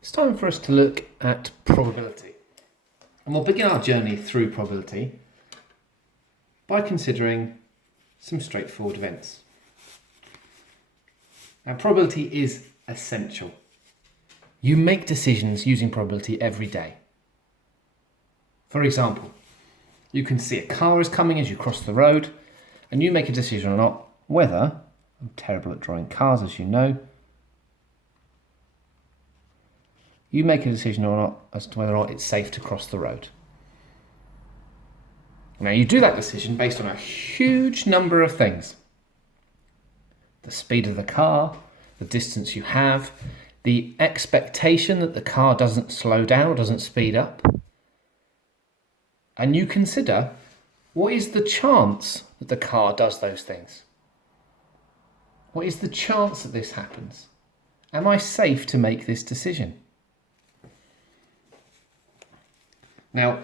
It's time for us to look at probability. And we'll begin our journey through probability by considering some straightforward events. Now, probability is essential. You make decisions using probability every day. For example, you can see a car is coming as you cross the road, and you make a decision or not whether, I'm terrible at drawing cars as you know, you make a decision or not as to whether or not it's safe to cross the road. Now you do that decision based on a huge number of things. The speed of the car, the distance you have, the expectation that the car doesn't slow down or doesn't speed up. And you consider, what is the chance that the car does those things? What is the chance that this happens? Am I safe to make this decision? Now,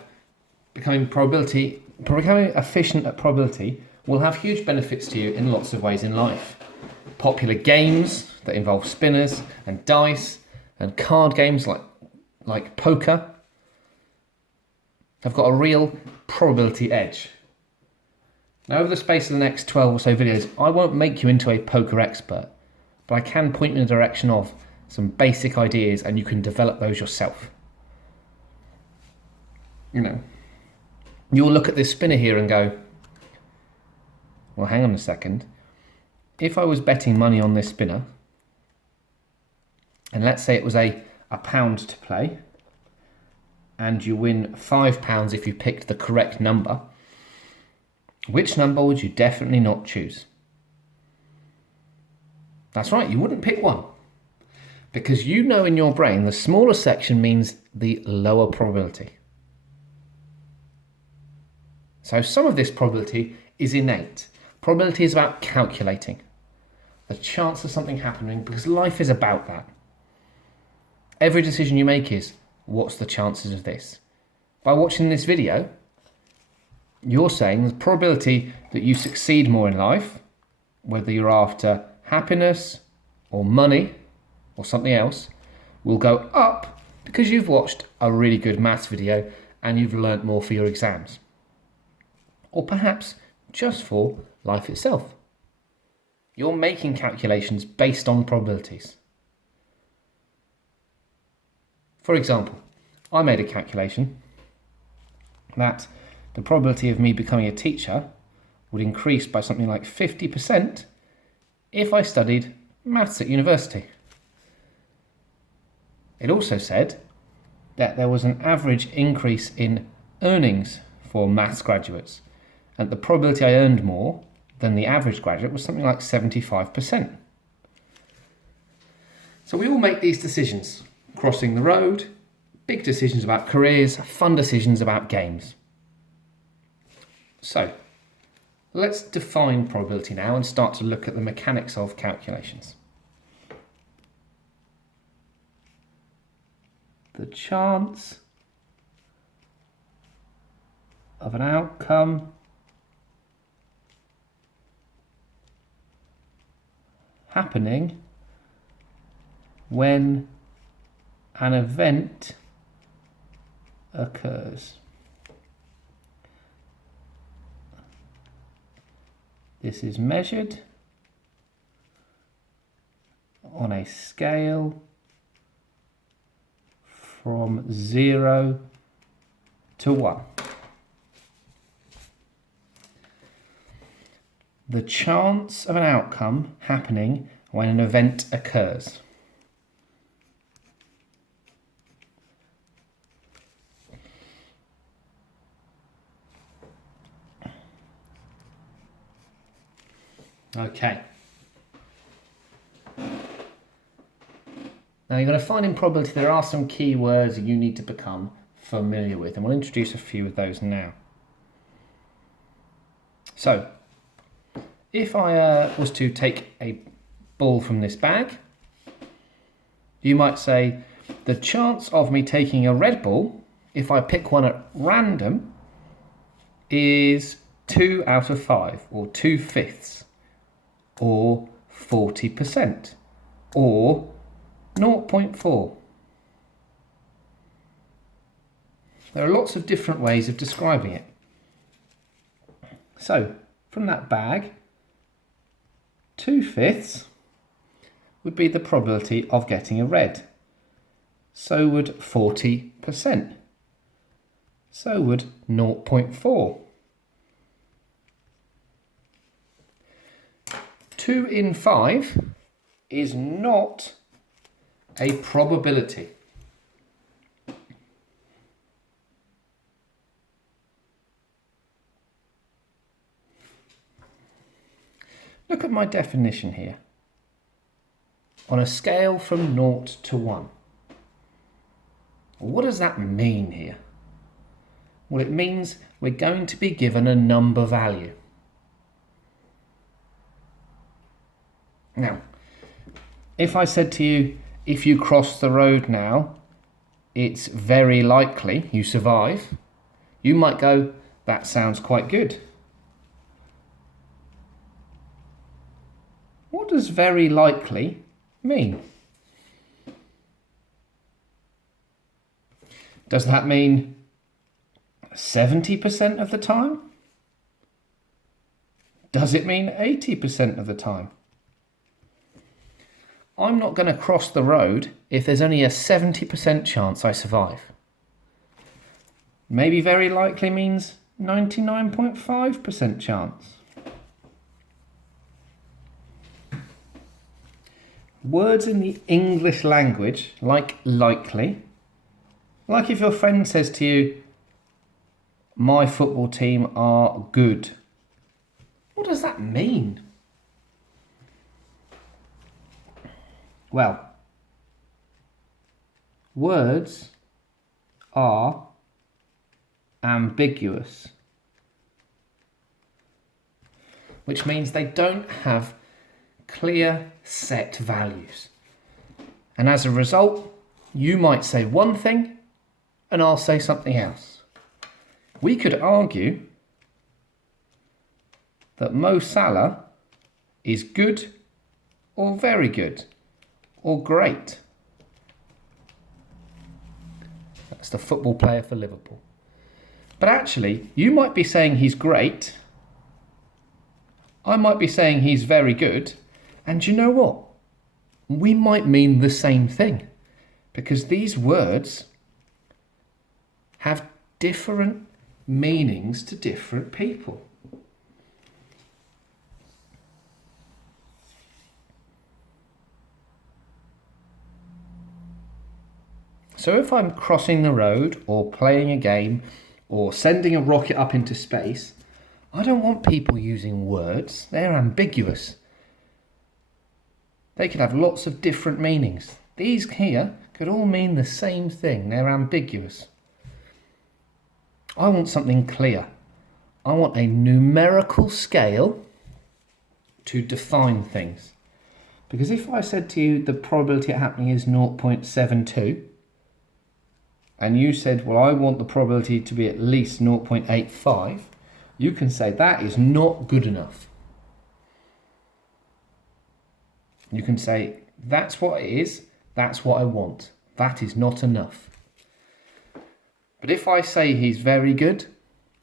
becoming efficient at probability will have huge benefits to you in lots of ways in life. Popular games that involve spinners and dice and card games like poker have got a real probability edge. Now, over the space of the next 12 or so videos, I won't make you into a poker expert, but I can point you in the direction of some basic ideas and you can develop those yourself. You'll look at this spinner here and go, well, hang on a second. If I was betting money on this spinner, and let's say it was a pound to play, and you win £5 if you picked the correct number, which number would you definitely not choose? That's right, you wouldn't pick one. Because you know in your brain the smaller section means the lower probability. So some of this probability is innate. Probability is about calculating the chance of something happening, because life is about that. Every decision you make is, what's the chances of this? By watching this video, you're saying the probability that you succeed more in life, whether you're after happiness or money or something else, will go up because you've watched a really good maths video and you've learnt more for your exams. Or perhaps just for life itself. You're making calculations based on probabilities. For example, I made a calculation that the probability of me becoming a teacher would increase by something like 50% if I studied maths at university. It also said that there was an average increase in earnings for maths graduates, and the probability I earned more than the average graduate was something like 75%. So we all make these decisions, crossing the road, big decisions about careers, fun decisions about games. So let's define probability now and start to look at the mechanics of calculations. The chance of an outcome happening when an event occurs. This is measured on a scale from 0 to 1. The chance of an outcome happening when an event occurs. Okay. Now you're going to find in probability there are some key words you need to become familiar with, and we'll introduce a few of those now. So, if I was to take a ball from this bag, you might say the chance of me taking a red ball, if I pick one at random, is 2 out of 5, or 2/5, or 40%, or 0.4. There are lots of different ways of describing it. So, from that bag, 2/5 would be the probability of getting a red. So would 40%. So would 0.4. 2 in 5 is not a probability. Look at my definition here. On a scale from 0 to 1. What does that mean here? Well, it means we're going to be given a number value. Now, if I said to you, if you cross the road now, it's very likely you survive, you might go, that sounds quite good. What does very likely mean? Does that mean 70% of the time? Does it mean 80% of the time? I'm not going to cross the road if there's only a 70% chance I survive. Maybe very likely means 99.5% chance. Words in the English language, like likely, like if your friend says to you, my football team are good. What does that mean? Well, words are ambiguous, which means they don't have clear set values. And as a result, you might say one thing and I'll say something else. We could argue that Mo Salah is good or very good or great. That's the football player for Liverpool. But actually, you might be saying he's great. I might be saying he's very good. And you know what? We might mean the same thing, because these words have different meanings to different people. So if I'm crossing the road or playing a game or sending a rocket up into space, I don't want people using words. They're ambiguous. They could have lots of different meanings. These here could all mean the same thing. They're ambiguous. I want something clear. I want a numerical scale to define things. Because if I said to you the probability of happening is 0.72, and you said, well, I want the probability to be at least 0.85, you can say that is not good enough. You can say, that's what it is, that's what I want. That is not enough. But if I say he's very good,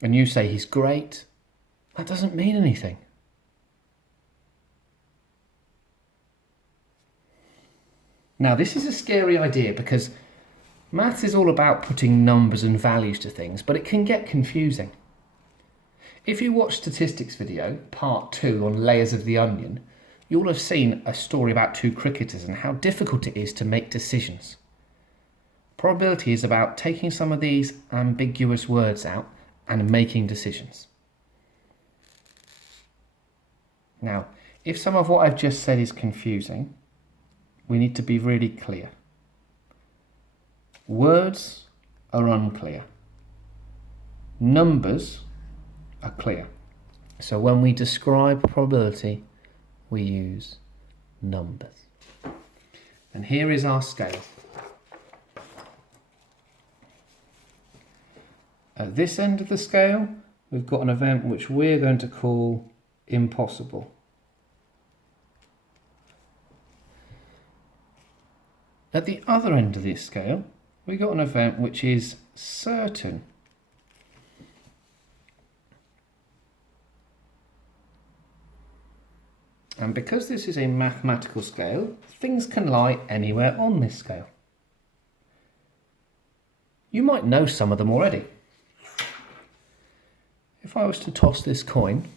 and you say he's great, that doesn't mean anything. Now, this is a scary idea because maths is all about putting numbers and values to things, but it can get confusing. If you watch statistics video, part 2 on layers of the onion, you'll have seen a story about 2 cricketers and how difficult it is to make decisions. Probability is about taking some of these ambiguous words out and making decisions. Now, if some of what I've just said is confusing, we need to be really clear. Words are unclear. Numbers are clear. So when we describe probability, we use numbers. And here is our scale. At this end of the scale, we've got an event which we're going to call impossible. At the other end of this scale, we've got an event which is certain. And because this is a mathematical scale, things can lie anywhere on this scale. You might know some of them already. If I was to toss this coin,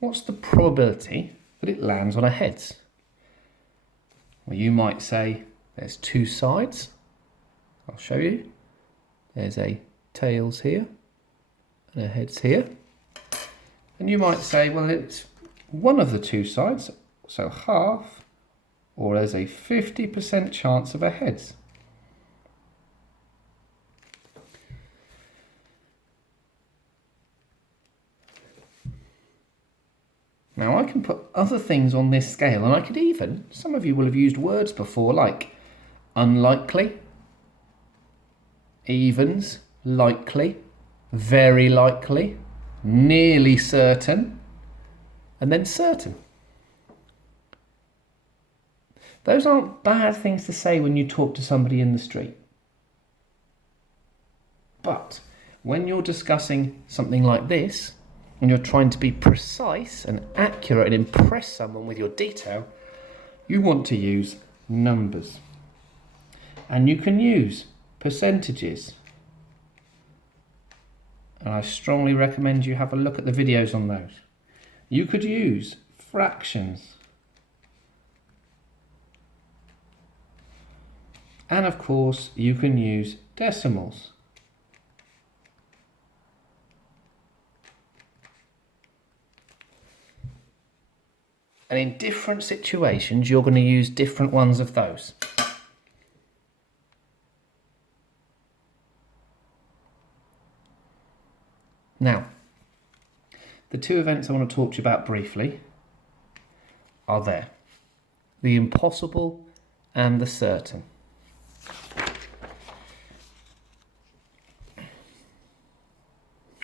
what's the probability that it lands on a heads? Well, you might say there's two sides. I'll show you. There's a tails here and a heads here. And you might say, well, it's one of the two sides, so half, or there's a 50% chance of a heads. Now I can put other things on this scale, and I could even, some of you will have used words before like unlikely, evens, likely, very likely, nearly certain, and then certain. Those aren't bad things to say when you talk to somebody in the street. But when you're discussing something like this, when you're trying to be precise and accurate and impress someone with your detail, you want to use numbers. And you can use percentages. And I strongly recommend you have a look at the videos on those. You could use fractions. And of course, you can use decimals. And in different situations, you're going to use different ones of those. Now, the two events I want to talk to you about briefly are there. The impossible and the certain.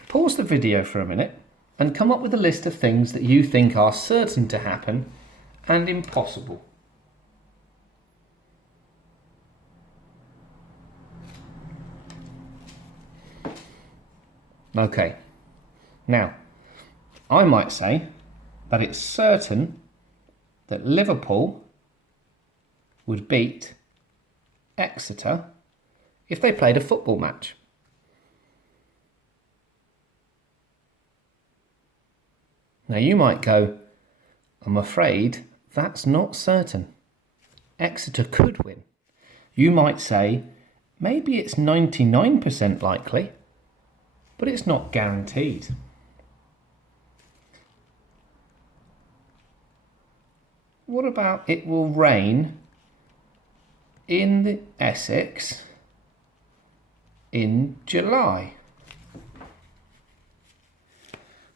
Pause the video for a minute and come up with a list of things that you think are certain to happen and impossible. Okay, now, I might say that it's certain that Liverpool would beat Exeter if they played a football match. Now you might go, I'm afraid that's not certain. Exeter could win. You might say, maybe it's 99% likely, but it's not guaranteed. What about it will rain in the Essex in July?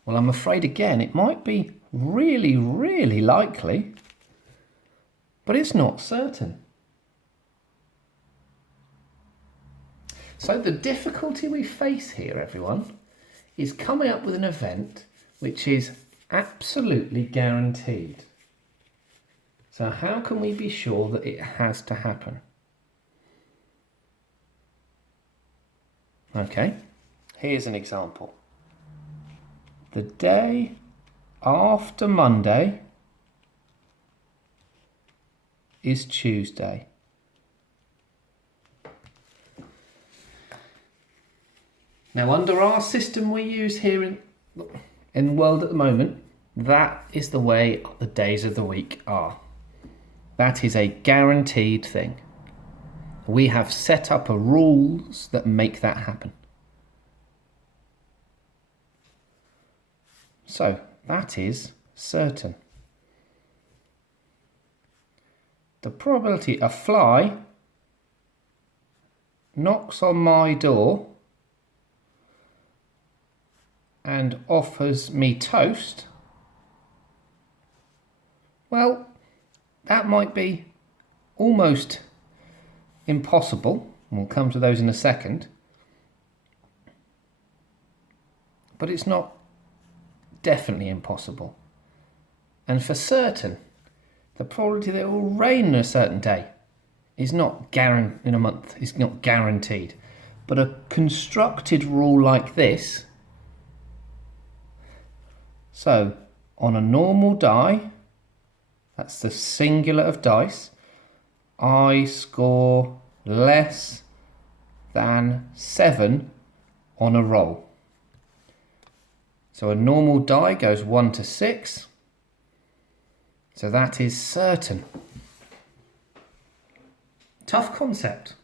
Well, I'm afraid again, it might be really, really likely, but it's not certain. So the difficulty we face here, everyone, is coming up with an event which is absolutely guaranteed. So how can we be sure that it has to happen? Okay, here's an example. The day after Monday is Tuesday. Now, under our system we use here in the world at the moment, that is the way the days of the week are. That is a guaranteed thing. We have set up rules that make that happen. So, that is certain. The probability a fly knocks on my door and offers me toast, well, that might be almost impossible. We'll come to those in a second. But it's not definitely impossible. And for certain, the probability that it will rain on a certain day is not in a month, is not guaranteed. But a constructed rule like this, so on a normal die, that's the singular of dice, I score less than 7 on a roll. So a normal die goes 1 to 6. So that is certain. Tough concept.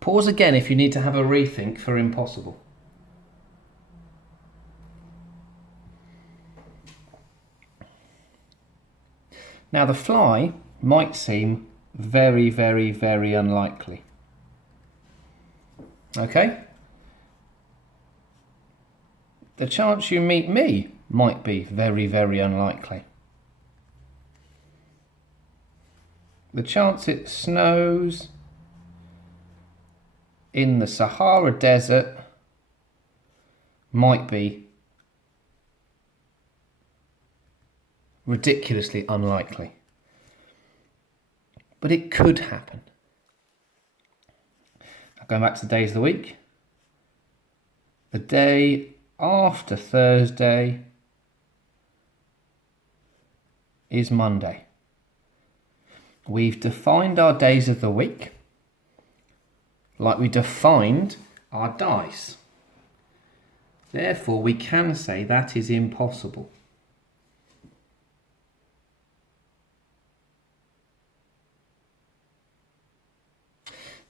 Pause again if you need to have a rethink for impossible. Now the fly might seem very, very, very unlikely. Okay? The chance you meet me might be very, very unlikely. The chance it snows in the Sahara Desert might be ridiculously unlikely. But it could happen. Now going back to the days of the week, the day after Thursday is Monday. We've defined our days of the week like we defined our dice. Therefore, we can say that is impossible.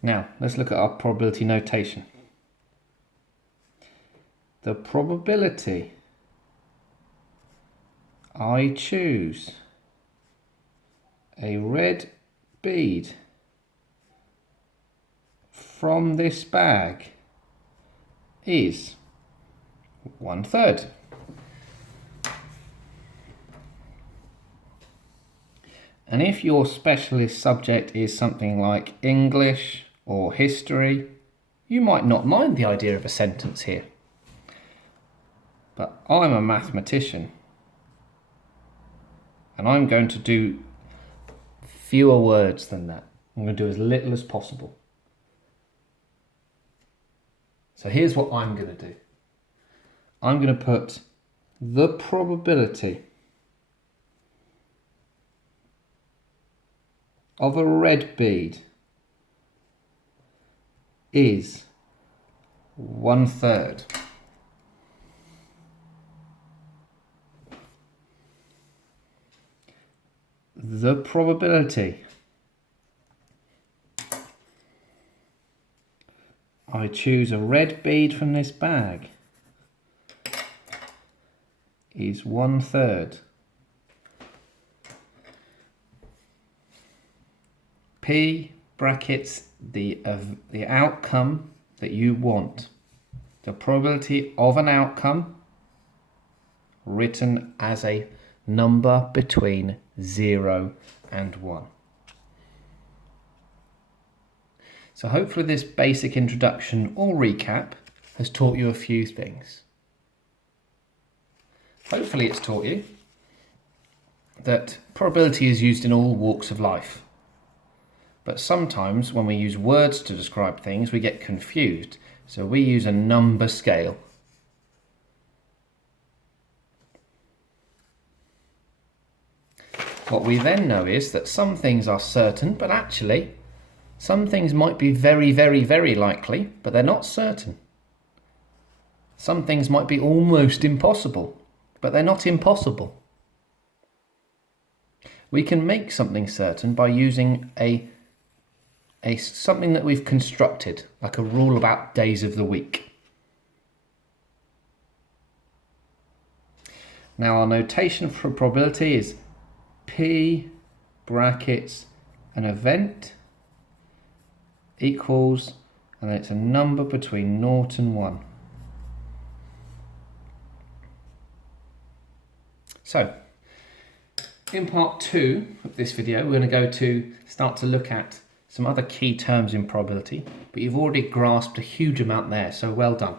Now, let's look at our probability notation. The probability I choose a red bead from this bag is 1/3. And if your specialist subject is something like English or history, you might not mind the idea of a sentence here. But I'm a mathematician, and I'm going to do fewer words than that. I'm going to do as little as possible. So here's what I'm going to do. I'm going to put the probability of a red bead is 1/3. The probability I choose a red bead from this bag is 1/3. P brackets the outcome that you want. The probability of an outcome written as a number between 0 and 1. So hopefully this basic introduction or recap has taught you a few things. Hopefully it's taught you that probability is used in all walks of life. But sometimes when we use words to describe things, we get confused. So we use a number scale. What we then know is that some things are certain, but actually some things might be very, very, very likely, but they're not certain. Some things might be almost impossible, but they're not impossible. We can make something certain by using something that we've constructed, like a rule about days of the week. Now our notation for probability is P brackets an event equals, and then it's a number between 0 and 1. So, in part 2 of this video, we're going to start to look at some other key terms in probability, but you've already grasped a huge amount there, so well done.